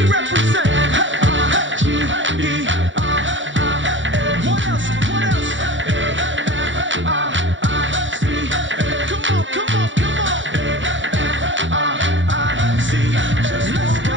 we represent. What else? What else? Come on, come on, come on. See, just let's go.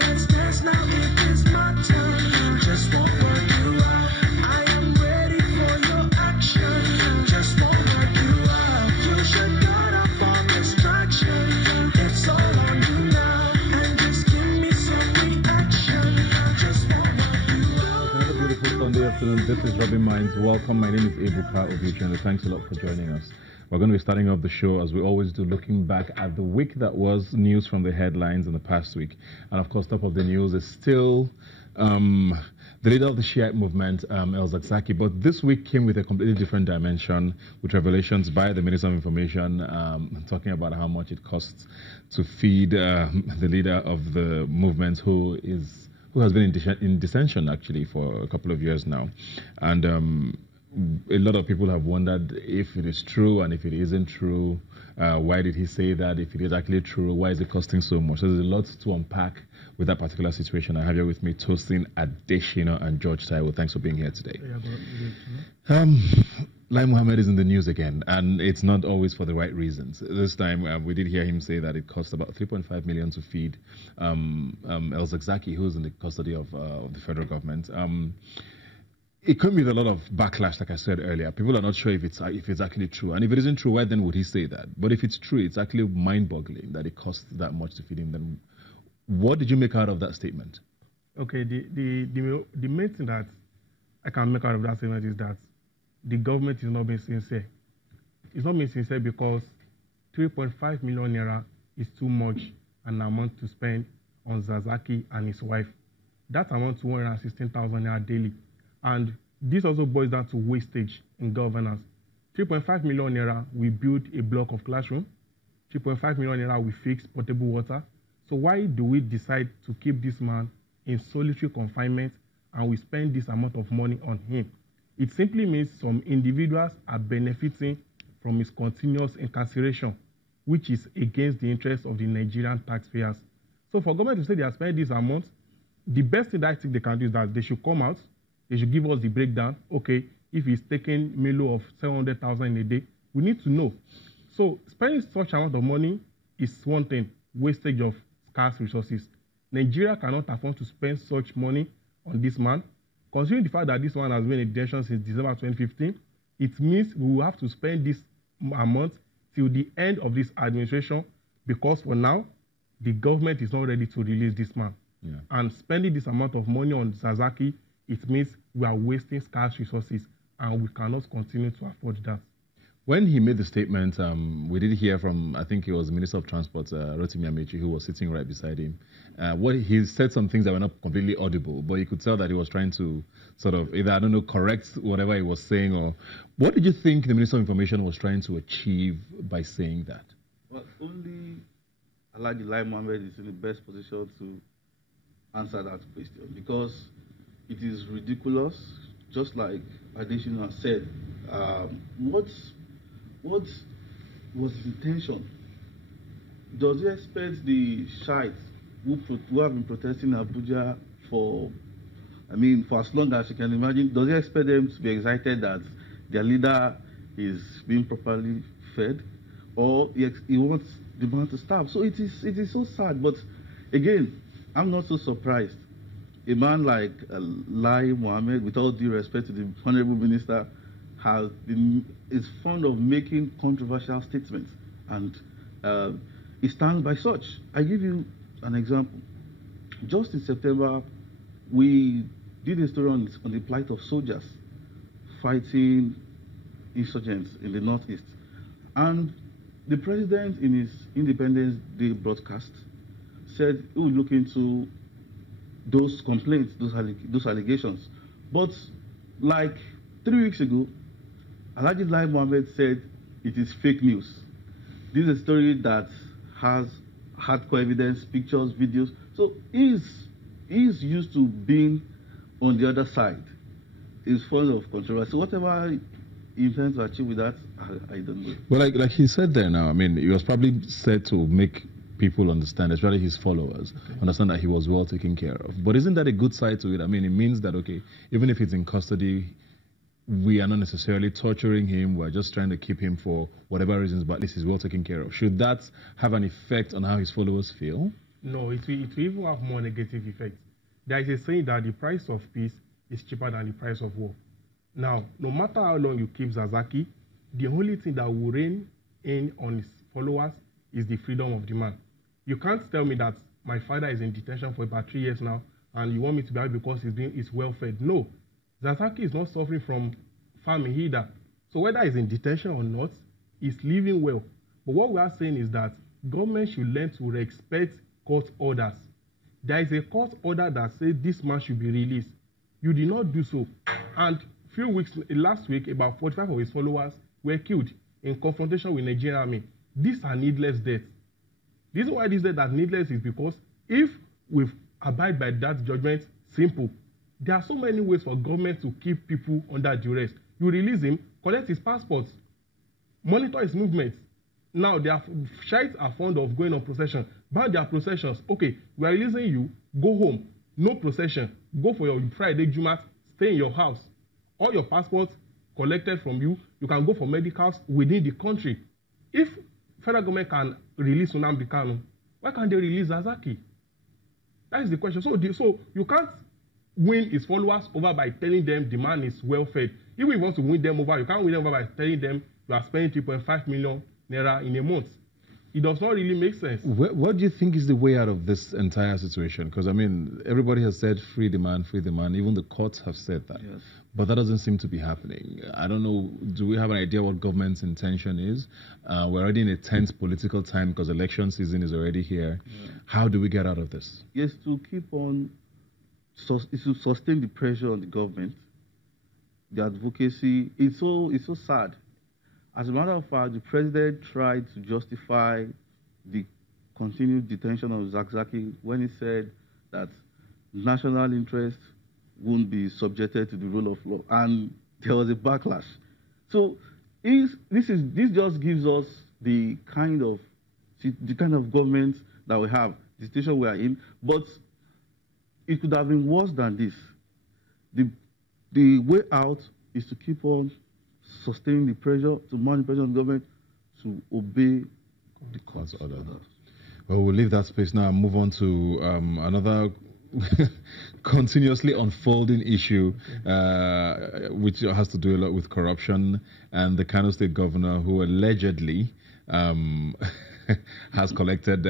Let's dance now. It is my turn. Just won't work you out. I am ready for your action. Just won't work you out. You should cut off all distraction. It's all on you now. And just give me some reaction. Just won't work you out. Another beautiful Sunday afternoon. This is Rubbin Minds. Welcome. My name is Ebuka Obichi, and thanks a lot for joining us. We're going to be starting off the show, as we always do, looking back at the week that was, news from the headlines in the past week. And of course, top of the news is still the leader of the Shiite movement, El-Zakzaky. But this week came with a completely different dimension, with revelations by the Minister of Information talking about how much it costs to feed the leader of the movement, who has been in dissension, actually, for a couple of years now. And a lot of people have wondered if it is true, and if it isn't true, why did he say that? If it is actually true, why is it costing so much? So there's a lot to unpack with that particular situation. I have here with me Tosin, Adesina, and George Taiwo. Thanks for being here today. Lai Mohammed is in the news again, and it's not always for the right reasons. This time, we did hear him say that it cost about 3.5 million to feed El-Zakzaky, who's in the custody of the federal government. It comes with a lot of backlash, like I said earlier. People are not sure if it's actually true. And if it isn't true, why then would he say that? But if it's true, it's actually mind-boggling that it costs that much to feed him. Then what did you make out of that statement? Okay, the main thing that I can make out of that statement is that the government is not being sincere. It's not being sincere because 3.5 million naira is too much an amount to spend on Zakzaky and his wife. That amounts to 116,000 naira daily. And this also boils down to wastage in governance. 3.5 million naira, we build a block of classroom. 3.5 million naira, we fix potable water. So why do we decide to keep this man in solitary confinement and we spend this amount of money on him? It simply means some individuals are benefiting from his continuous incarceration, which is against the interests of the Nigerian taxpayers. So for government to say they are spending this amount, the best thing that I think they can do is that they should come out. They should give us the breakdown. Okay, if he's taking Melo of 700,000 in a day, we need to know. So spending such amount of money is one thing, wastage of scarce resources. Nigeria cannot afford to spend such money on this man. Considering the fact that this man has been in detention since December 2015, it means we will have to spend this amount till the end of this administration, because for now, the government is not ready to release this man. Yeah. And spending this amount of money on Zakzaky, it means we are wasting scarce resources, and we cannot continue to afford that. When he made the statement, we did hear from, I think it was the Minister of Transport, Rotimi Amechi, who was sitting right beside him. He said some things that were not completely audible, but you could tell that he was trying to sort of either, I don't know, correct whatever he was saying, or what did you think the Minister of Information was trying to achieve by saying that? Well, only Alhaji Lai Mohammed is in the best position to answer that question, because it is ridiculous, just like Adesina said. What was his intention? Does he expect the Shiites who have been protesting in Abuja for as long as you can imagine, does he expect them to be excited that their leader is being properly fed, or he wants the man to starve? So it is so sad. But again, I'm not so surprised. A man like Lai Mohammed, with all due respect to the Honorable Minister, is fond of making controversial statements, and he stands by such. I give you an example. Just in September, we did a story on the plight of soldiers fighting insurgents in the Northeast. And the president, in his Independence Day broadcast, said he would look into those complaints, those allegations. But like 3 weeks ago, Alhaji Lai Mohammed said it is fake news. This is a story that has hardcore evidence, pictures, videos. So he's used to being on the other side. He's full of controversy. Whatever he intends to achieve with that, I don't know. Well, like he said there now, I mean, he was probably said to make people understand, especially his followers, understand that he was well taken care of. But isn't that a good side to it? I mean, it means that, okay, even if he's in custody, we are not necessarily torturing him. We're just trying to keep him for whatever reasons, but at least he's well taken care of. Should that have an effect on how his followers feel? No, it will even have more negative effects. There is a saying that the price of peace is cheaper than the price of war. Now, no matter how long you keep Zakzaky, the only thing that will reign in on his followers is the freedom of the man. You can't tell me that my father is in detention for about 3 years now, and you want me to be happy because he's well fed. No, Zakzaky is not suffering from famine either. So whether he's in detention or not, he's living well. But what we are saying is that government should learn to respect court orders. There is a court order that says this man should be released. You did not do so. And last week, about 45 of his followers were killed in confrontation with Nigerian army. These are needless deaths. The reason why these deaths are needless is because if we abide by that judgment, simple. There are so many ways for government to keep people under duress. You release him, collect his passports, monitor his movements. Now, their shites are fond of going on procession. Ban their processions. Okay, we are releasing you, go home. No procession. Go for your Friday Jumat, stay in your house. All your passports collected from you, you can go for medicals within the country. If federal government can release Nnamdi Kanu, why can't they release Zakzaky? That is the question. So you can't win his followers over by telling them the man is well fed. Even if you want to win them over, you can't win them over by telling them you are spending 3.5 million naira in a month. It does not really make sense. What do you think is the way out of this entire situation? Because, I mean, everybody has said free the man, free the man. Even the courts have said that. Yes. But that doesn't seem to be happening. I don't know, do we have an idea what government's intention is? We're already in a tense political time because election season is already here. Yeah. How do we get out of this? Yes, to keep on, to sustain the pressure on the government, the advocacy. It's so sad. As a matter of fact, the president tried to justify the continued detention of Zakzaky when he said that national interest won't be subjected to the rule of law, and there was a backlash. So this just gives us the kind of government that we have, the situation we are in. But it could have been worse than this. The way out is to keep on sustaining the pressure, to mount pressure on the government to obey the court's orders. Well, we'll leave that space now and move on to another continuously unfolding issue, which has to do a lot with corruption, and the Kano State governor who allegedly has collected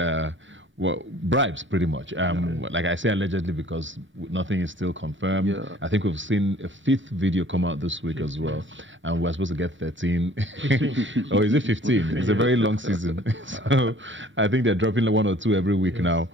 bribes, pretty much. Like I say allegedly because nothing is still confirmed. Yeah. I think we've seen a 5th video come out this week as well, and we're supposed to get 13. Or is it 15? It's a very long season. So I think they're dropping 1 or 2 every week now.